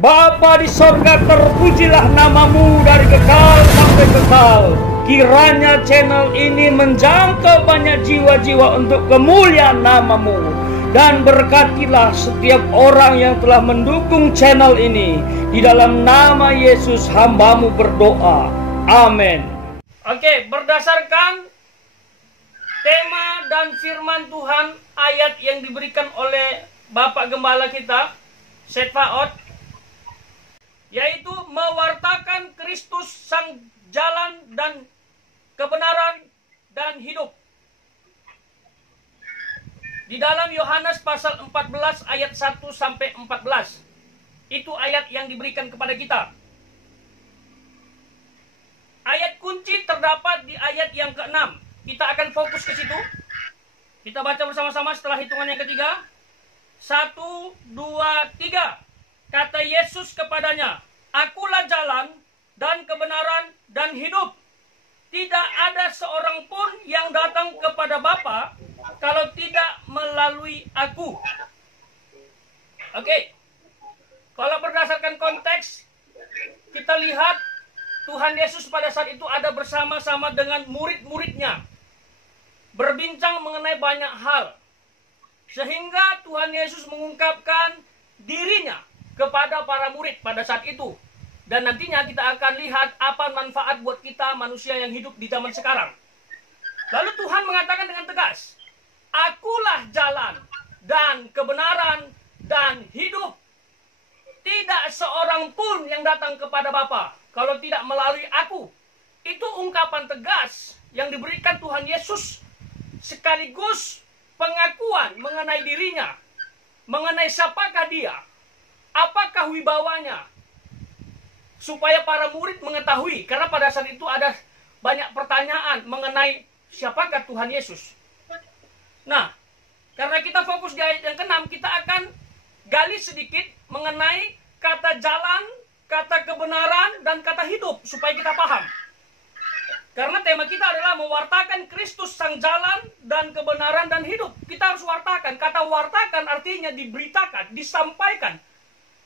Bapa di sorga, terpujilah namamu dari kekal sampai kekal. Kiranya channel ini menjangkau banyak jiwa-jiwa untuk kemuliaan namamu. Dan berkatilah setiap orang yang telah mendukung channel ini. Di dalam nama Yesus hambamu berdoa. Amin. Oke, berdasarkan tema dan firman Tuhan, ayat yang diberikan oleh Bapak Gembala kita, Setfaot, yaitu mewartakan Kristus sang jalan dan kebenaran dan hidup. Di dalam Yohanes pasal 14 ayat 1 sampai 14. Itu ayat yang diberikan kepada kita. Ayat kunci terdapat di ayat yang ke-6. Kita akan fokus ke situ. Kita baca bersama-sama setelah hitungan yang ketiga. 1, 2, 3. Kata Yesus kepadanya, "Akulah jalan dan kebenaran dan hidup. Tidak ada seorang pun yang datang kepada Bapa kalau tidak melalui aku." Oke. Kalau berdasarkan konteks, kita lihat Tuhan Yesus pada saat itu ada bersama-sama dengan murid-muridnya, berbincang mengenai banyak hal. Sehingga Tuhan Yesus mengungkapkan dirinya kepada para murid pada saat itu. Dan nantinya kita akan lihat apa manfaat buat kita manusia yang hidup di zaman sekarang. Lalu Tuhan mengatakan dengan tegas, "Akulah jalan dan kebenaran dan hidup. Tidak seorang pun yang datang kepada Bapa kalau tidak melalui aku." Itu ungkapan tegas yang diberikan Tuhan Yesus, sekaligus pengakuan mengenai dirinya, mengenai siapakah dia, apakah wibawanya, supaya para murid mengetahui. Karena pada saat itu ada banyak pertanyaan mengenai siapakah Tuhan Yesus. Nah, karena kita fokus di ayat yang ke-6, kita akan gali sedikit mengenai kata jalan, kata kebenaran, dan kata hidup, supaya kita paham. Karena tema kita adalah mewartakan Kristus sang jalan dan kebenaran dan hidup. Kita harus wartakan. Kata wartakan artinya diberitakan, disampaikan.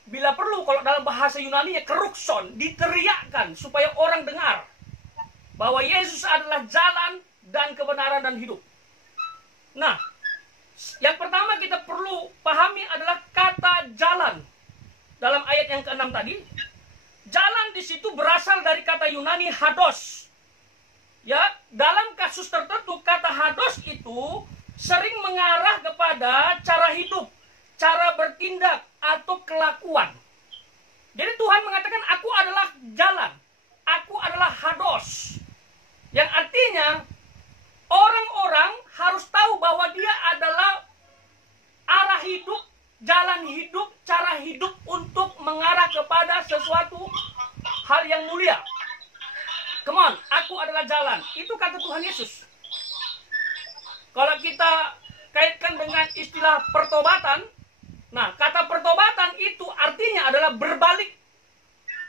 Bila perlu, kalau dalam bahasa Yunani, kerukson, diteriakkan supaya orang dengar bahwa Yesus adalah jalan dan kebenaran dan hidup. Nah, yang pertama kita perlu pahami adalah kata jalan. Dalam ayat yang ke-6 tadi, jalan di situ berasal dari kata Yunani hados. Ya, dalam kasus tertentu kata hados itu sering mengarah kepada cara hidup, cara bertindak, atau kelakuan. Jadi Tuhan mengatakan, "Aku adalah jalan, aku adalah hados." Yang artinya orang-orang harus tahu bahwa dia adalah arah hidup, jalan hidup, cara hidup untuk mengarah kepada sesuatu hal yang mulia. Come on, aku adalah jalan. Itu kata Tuhan Yesus. Kalau kita kaitkan dengan istilah pertobatan, nah, kata pertobatan itu artinya adalah berbalik.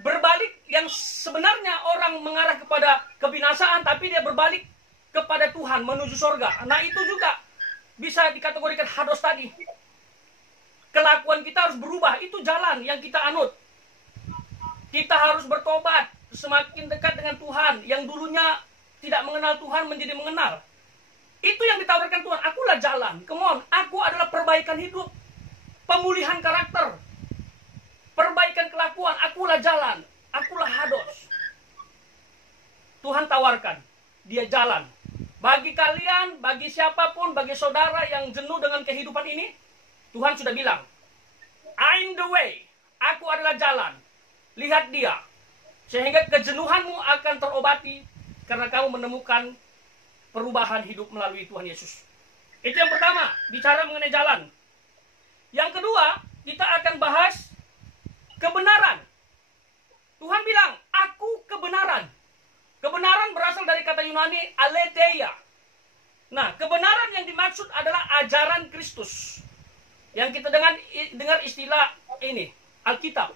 Berbalik yang sebenarnya orang mengarah kepada kebinasaan, tapi dia berbalik kepada Tuhan, menuju surga. Nah, itu juga bisa dikategorikan hados tadi. Kelakuan kita harus berubah, itu jalan yang kita anut. Kita harus bertobat, semakin dekat dengan Tuhan. Yang dulunya tidak mengenal Tuhan menjadi mengenal. Itu yang ditawarkan Tuhan, akulah jalan. Come on, aku adalah perbaikan hidup, pemulihan karakter, perbaikan kelakuan. Akulah jalan, akulah hados. Tuhan tawarkan, dia jalan. Bagi kalian, bagi siapapun, bagi saudara yang jenuh dengan kehidupan ini, Tuhan sudah bilang, "I'm the way." Aku adalah jalan. Lihat dia. Sehingga kejenuhanmu akan terobati karena kamu menemukan perubahan hidup melalui Tuhan Yesus. Itu yang pertama, bicara mengenai jalan. Yang kedua, kita akan bahas kebenaran. Tuhan bilang, "Aku kebenaran." Kebenaran berasal dari kata Yunani aletheia. Nah, kebenaran yang dimaksud adalah ajaran Kristus. Yang kita dengar istilah ini, Alkitab,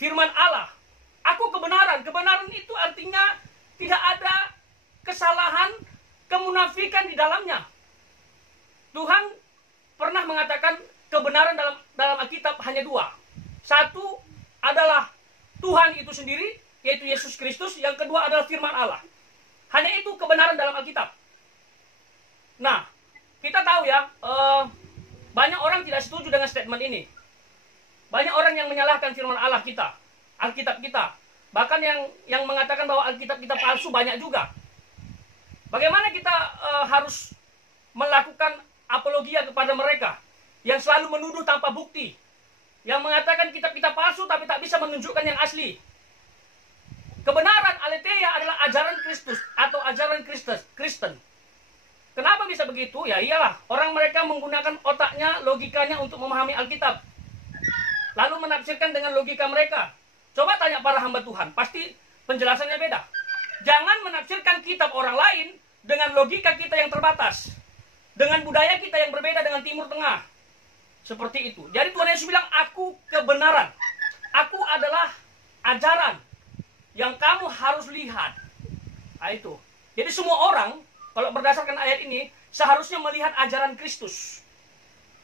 firman Allah. Aku kebenaran. Kebenaran itu artinya tidak ada kesalahan, kemunafikan di dalamnya. Tuhan pernah mengatakan kebenaran dalam Alkitab hanya dua. Satu, adalah Tuhan itu sendiri, yaitu Yesus Kristus. Yang kedua adalah firman Allah. Hanya itu kebenaran dalam Alkitab. Nah, kita tahu ya, banyak orang tidak setuju dengan statement ini. Banyak orang yang menyalahkan firman Allah kita, Alkitab kita. Bahkan yang mengatakan bahwa Alkitab kita palsu banyak juga. Bagaimana kita harus melakukan apologia kepada mereka yang selalu menuduh tanpa bukti, yang mengatakan kitab kita palsu tapi tak bisa menunjukkan yang asli. Kebenaran aletheia adalah ajaran Kristus atau ajaran Kristen. Kenapa bisa begitu? Ya iyalah, orang mereka menggunakan otaknya, logikanya untuk memahami Alkitab, lalu menafsirkan dengan logika mereka. Coba tanya para hamba Tuhan, pasti penjelasannya beda. Jangan menafsirkan kitab orang lain dengan logika kita yang terbatas, dengan budaya kita yang berbeda dengan Timur Tengah. Seperti itu. Jadi Tuhan Yesus bilang, aku kebenaran. Aku adalah ajaran yang kamu harus lihat. Nah, itu. Jadi semua orang, kalau berdasarkan ayat ini, seharusnya melihat ajaran Kristus.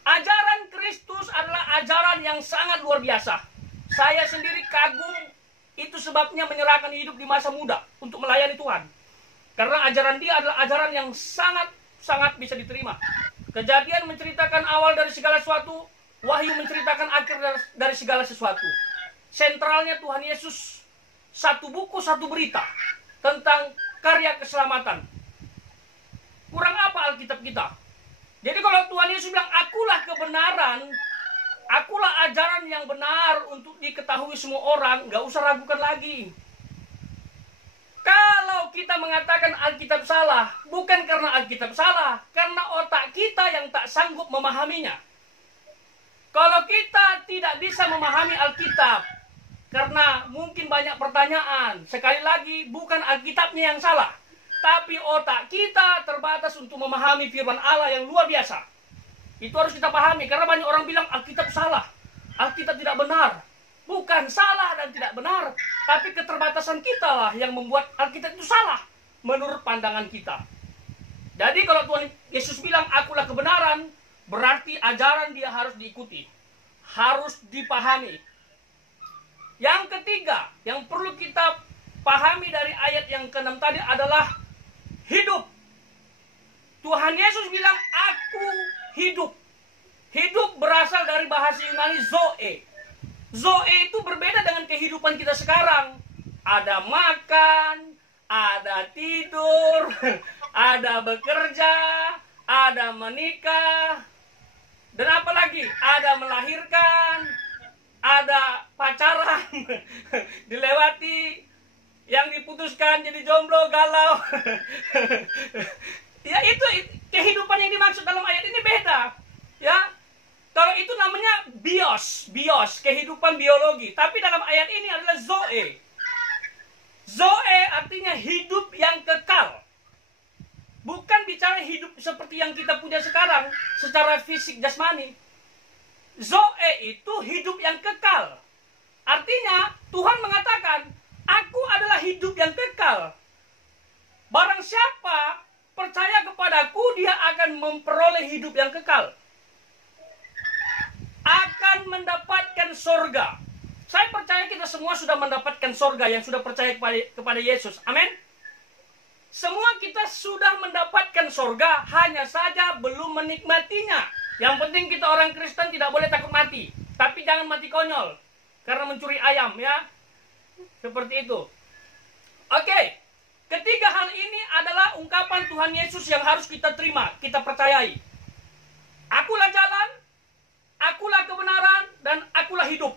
Ajaran Kristus adalah ajaran yang sangat luar biasa. Saya sendiri kagum, itu sebabnya menyerahkan hidup di masa muda untuk melayani Tuhan. Karena ajaran dia adalah ajaran yang sangat bisa diterima. Kejadian menceritakan awal dari segala sesuatu, Wahyu menceritakan akhir dari segala sesuatu. Sentralnya Tuhan Yesus, satu buku, satu berita tentang karya keselamatan. Kurang apa Alkitab kita? Jadi kalau Tuhan Yesus bilang, akulah kebenaran, akulah ajaran yang benar untuk diketahui semua orang, nggak usah ragukan lagi. Kalau kita mengatakan Alkitab salah, bukan karena Alkitab salah, karena otak kita yang tak sanggup memahaminya. Kalau kita tidak bisa memahami Alkitab, karena mungkin banyak pertanyaan, sekali lagi bukan Alkitabnya yang salah, tapi otak kita terbatas untuk memahami firman Allah yang luar biasa. Itu harus kita pahami, karena banyak orang bilang Alkitab salah, Alkitab tidak benar. Bukan salah dan tidak benar, tapi keterbatasan kita lah yang membuat Alkitab itu salah menurut pandangan kita. Jadi kalau Tuhan Yesus bilang akulah kebenaran, berarti ajaran dia harus diikuti, harus dipahami. Yang ketiga, yang perlu kita pahami dari ayat yang ke-6 tadi adalah hidup. Tuhan Yesus bilang aku hidup. Hidup berasal dari bahasa Yunani zoe. Zoe itu berbeda dengan kehidupan kita sekarang. Ada makan, ada tidur, ada bekerja, ada menikah, dan apa lagi? Ada melahirkan, ada pacaran, dilewati, yang diputuskan jadi jomblo, galau. Ya itu kehidupan yang dimaksud dalam ayat ini beda. Ya. Kalau itu namanya bios, kehidupan biologi. Tapi dalam ayat ini adalah zoe. Zoe artinya hidup yang kekal. Bukan bicara hidup seperti yang kita punya sekarang, secara fisik jasmani. Zoe itu hidup yang kekal. Artinya Tuhan mengatakan, aku adalah hidup yang kekal. Barang siapa percaya kepadaku, dia akan memperoleh hidup yang kekal. Akan mendapatkan sorga. Saya percaya kita semua sudah mendapatkan sorga yang sudah percaya kepada Yesus. Amin. Semua kita sudah mendapatkan sorga, hanya saja belum menikmatinya. Yang penting kita orang Kristen tidak boleh takut mati. Tapi jangan mati konyol, karena mencuri ayam ya. Seperti itu. Oke. Ketiga hal ini adalah ungkapan Tuhan Yesus yang harus kita terima, kita percayai. Akulah jalan, akulah kebenaran, dan akulah hidup.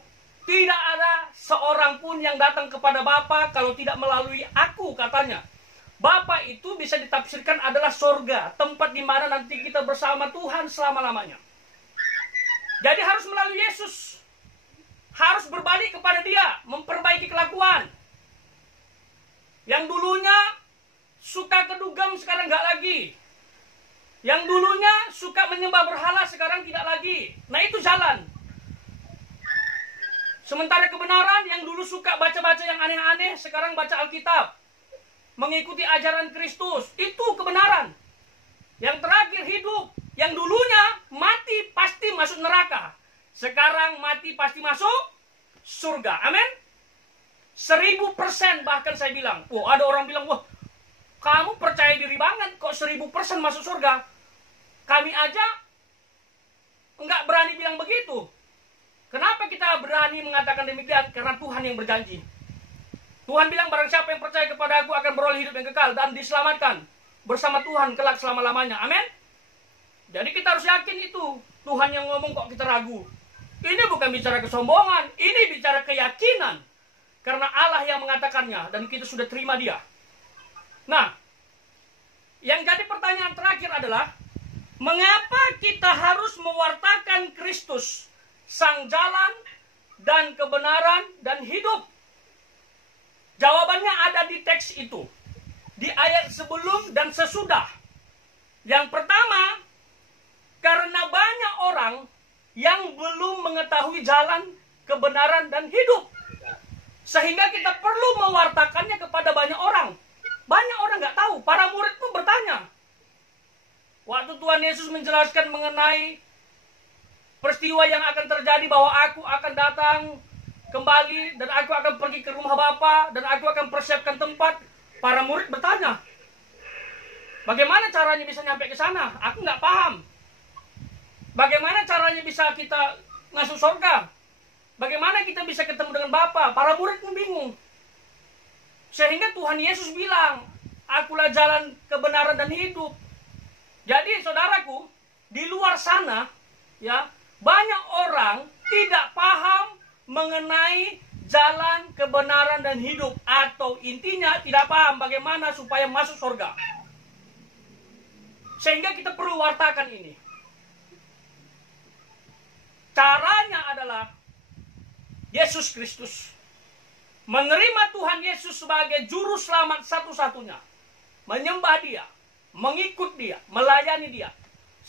Tidak ada seorang pun yang datang kepada Bapa kalau tidak melalui aku, katanya. Bapa itu bisa ditafsirkan adalah sorga, tempat di mana nanti kita bersama Tuhan selama-lamanya. Jadi harus melalui Yesus. Harus berbalik kepada Dia, memperbaiki kelakuan. Yang dulunya suka kedugem, sekarang nggak lagi. Yang dulunya suka menyembah berhala, sekarang tidak lagi. Nah itu jalan. Sementara kebenaran, yang dulu suka baca-baca yang aneh-aneh, sekarang baca Alkitab. Mengikuti ajaran Kristus, itu kebenaran. Yang terakhir hidup. Yang dulunya mati pasti masuk neraka. Sekarang mati pasti masuk surga. Amin. 1000% bahkan saya bilang. Wah, ada orang bilang, wah, kamu percaya diri banget kok 1000% masuk surga. Kami aja nggak berani bilang begitu. Kenapa kita berani mengatakan demikian? Karena Tuhan yang berjanji. Tuhan bilang, barang siapa yang percaya kepada aku akan beroleh hidup yang kekal dan diselamatkan bersama Tuhan kelak selama-lamanya. Amin. Jadi kita harus yakin itu. Tuhan yang ngomong kok kita ragu. Ini bukan bicara kesombongan, ini bicara keyakinan. Karena Allah yang mengatakannya dan kita sudah terima dia. Nah, yang jadi pertanyaan terakhir adalah, mengapa kita harus mewartakan Kristus, sang jalan dan kebenaran dan hidup? Jawabannya ada di teks itu. Di ayat sebelum dan sesudah. Yang pertama, karena banyak orang yang belum mengetahui jalan, kebenaran, dan hidup. Sehingga kita perlu mewartakannya kepada banyak orang. Banyak orang nggak tahu. Para murid pun bertanya. Waktu Tuhan Yesus menjelaskan mengenai peristiwa yang akan terjadi, bahwa aku akan datang kembali dan aku akan pergi ke rumah Bapa dan aku akan persiapkan tempat. Para murid bertanya, bagaimana caranya bisa nyampe ke sana? Aku nggak paham. Bagaimana caranya bisa kita masuk surga? Bagaimana kita bisa ketemu dengan Bapa? Para murid pun bingung. Sehingga Tuhan Yesus bilang, akulah jalan, kebenaran, dan hidup. Jadi saudaraku, di luar sana, ya, banyak orang tidak paham mengenai jalan, kebenaran, dan hidup. Atau intinya tidak paham bagaimana supaya masuk surga. Sehingga kita perlu wartakan ini. Caranya adalah Yesus Kristus. Menerima Tuhan Yesus sebagai juru selamat satu-satunya. Menyembah dia, mengikut dia, melayani dia.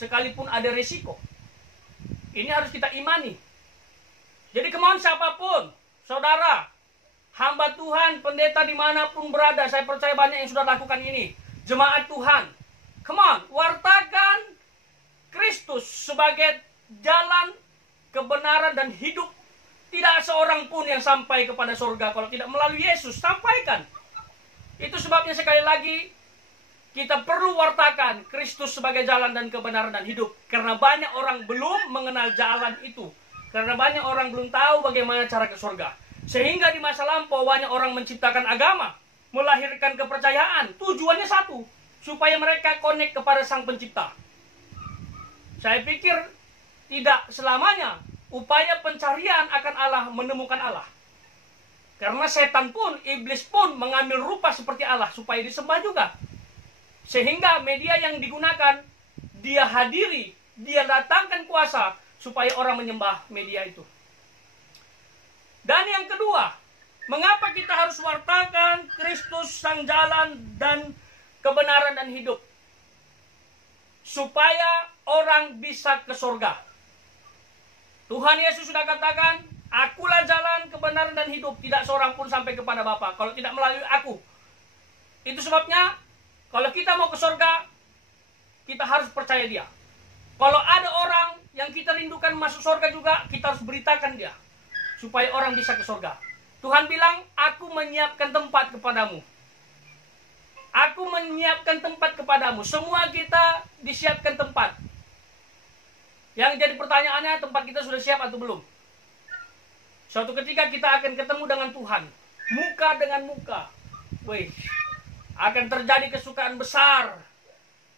Sekalipun ada resiko. Ini harus kita imani. Jadi kemauan siapapun, saudara, hamba Tuhan, pendeta dimanapun berada, saya percaya banyak yang sudah lakukan ini. Jemaat Tuhan, come on, wartakan Kristus sebagai jalan, kebenaran, dan hidup. Tidak seorang pun yang sampai kepada surga kalau tidak melalui Yesus. Sampaikan. Itu sebabnya sekali lagi kita perlu wartakan Kristus sebagai jalan dan kebenaran dan hidup. Karena banyak orang belum mengenal jalan itu. Karena banyak orang belum tahu bagaimana cara ke surga. Sehingga di masa lampau banyak orang menciptakan agama, melahirkan kepercayaan. Tujuannya satu, supaya mereka connect kepada Sang Pencipta. Saya pikir tidak selamanya upaya pencarian akan Allah menemukan Allah. Karena setan pun, iblis pun mengambil rupa seperti Allah supaya disembah juga. Sehingga media yang digunakan, dia hadiri, dia datangkan kuasa supaya orang menyembah media itu. Dan yang kedua, mengapa kita harus wartakan Kristus sang jalan dan kebenaran dan hidup? Supaya orang bisa ke surga. Tuhan Yesus sudah katakan, akulah jalan, kebenaran, dan hidup. Tidak seorang pun sampai kepada Bapa kalau tidak melalui aku. Itu sebabnya, kalau kita mau ke surga, kita harus percaya dia. Kalau ada orang yang kita rindukan masuk surga juga, kita harus beritakan dia. Supaya orang bisa ke surga. Tuhan bilang, aku menyiapkan tempat kepadamu. Aku menyiapkan tempat kepadamu. Semua kita disiapkan tempat. Yang jadi pertanyaannya, tempat kita sudah siap atau belum? Suatu ketika kita akan ketemu dengan Tuhan. Muka dengan muka. Wih, akan terjadi kesukaan besar.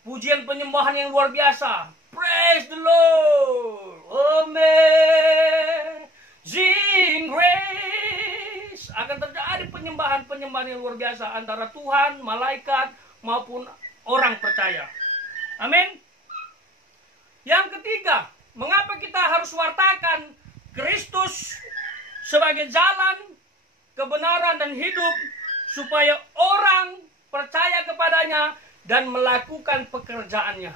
Pujian penyembahan yang luar biasa. Praise the Lord. Amazing grace. Akan terjadi penyembahan-penyembahan yang luar biasa. Antara Tuhan, malaikat, maupun orang percaya. Amin. Yang ketiga, mengapa kita harus wartakan Kristus sebagai jalan, kebenaran, dan hidup, supaya orang percaya kepadanya dan melakukan pekerjaannya.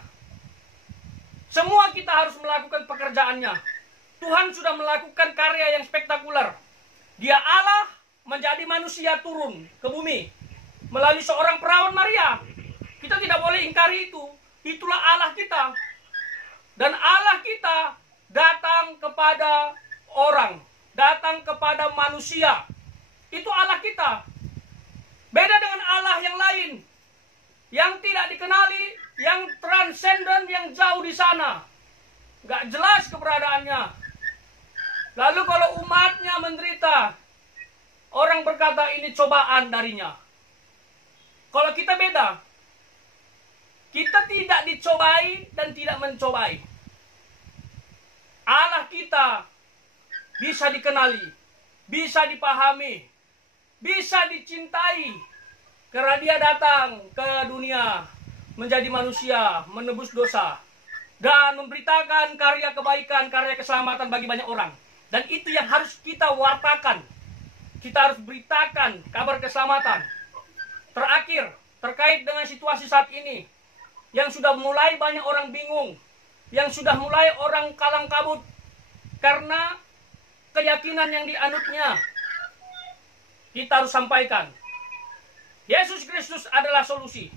Semua kita harus melakukan pekerjaannya. Tuhan sudah melakukan karya yang spektakuler. Dia Allah menjadi manusia turun ke bumi melalui seorang perawan Maria. Kita tidak boleh ingkari itu. Itulah Allah kita. Dan Allah kita datang kepada orang datang kepada manusia. Itu Allah kita. Beda dengan Allah yang lain, yang tidak dikenali, yang transenden, yang jauh di sana. Gak jelas keberadaannya. Lalu kalau umatnya menderita, orang berkata ini cobaan darinya. Kalau kita beda. Kita tidak dicobai dan tidak mencobai. Allah kita bisa dikenali, bisa dipahami, bisa dicintai. Karena dia datang ke dunia menjadi manusia, menebus dosa, dan memberitakan karya kebaikan, karya keselamatan bagi banyak orang. Dan itu yang harus kita wartakan. Kita harus beritakan kabar keselamatan. Terakhir, terkait dengan situasi saat ini, yang sudah mulai banyak orang bingung, yang sudah mulai orang kalang kabut karena keyakinan yang dianutnya. Kita harus sampaikan, Yesus Kristus adalah solusi.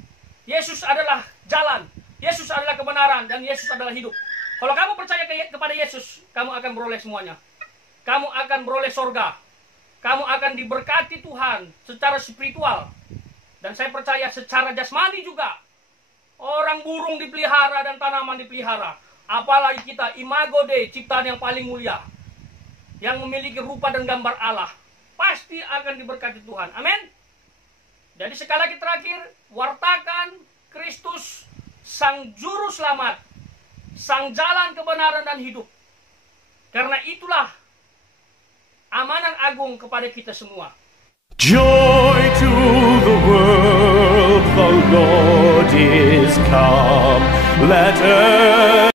Yesus adalah jalan. Yesus adalah kebenaran dan Yesus adalah hidup. Kalau kamu percaya kepada Yesus, kamu akan beroleh semuanya. Kamu akan beroleh sorga. Kamu akan diberkati Tuhan secara spiritual. Dan saya percaya secara jasmani juga. Orang burung dipelihara dan tanaman dipelihara. Apalagi kita, imago Dei, ciptaan yang paling mulia. Yang memiliki rupa dan gambar Allah. Pasti akan diberkati Tuhan. Amin. Jadi sekali lagi terakhir, wartakan Kristus, Sang Juru Selamat, Sang Jalan Kebenaran dan Hidup. Karena itulah amanat agung kepada kita semua. Joy to the world, the Lord is come. Let earth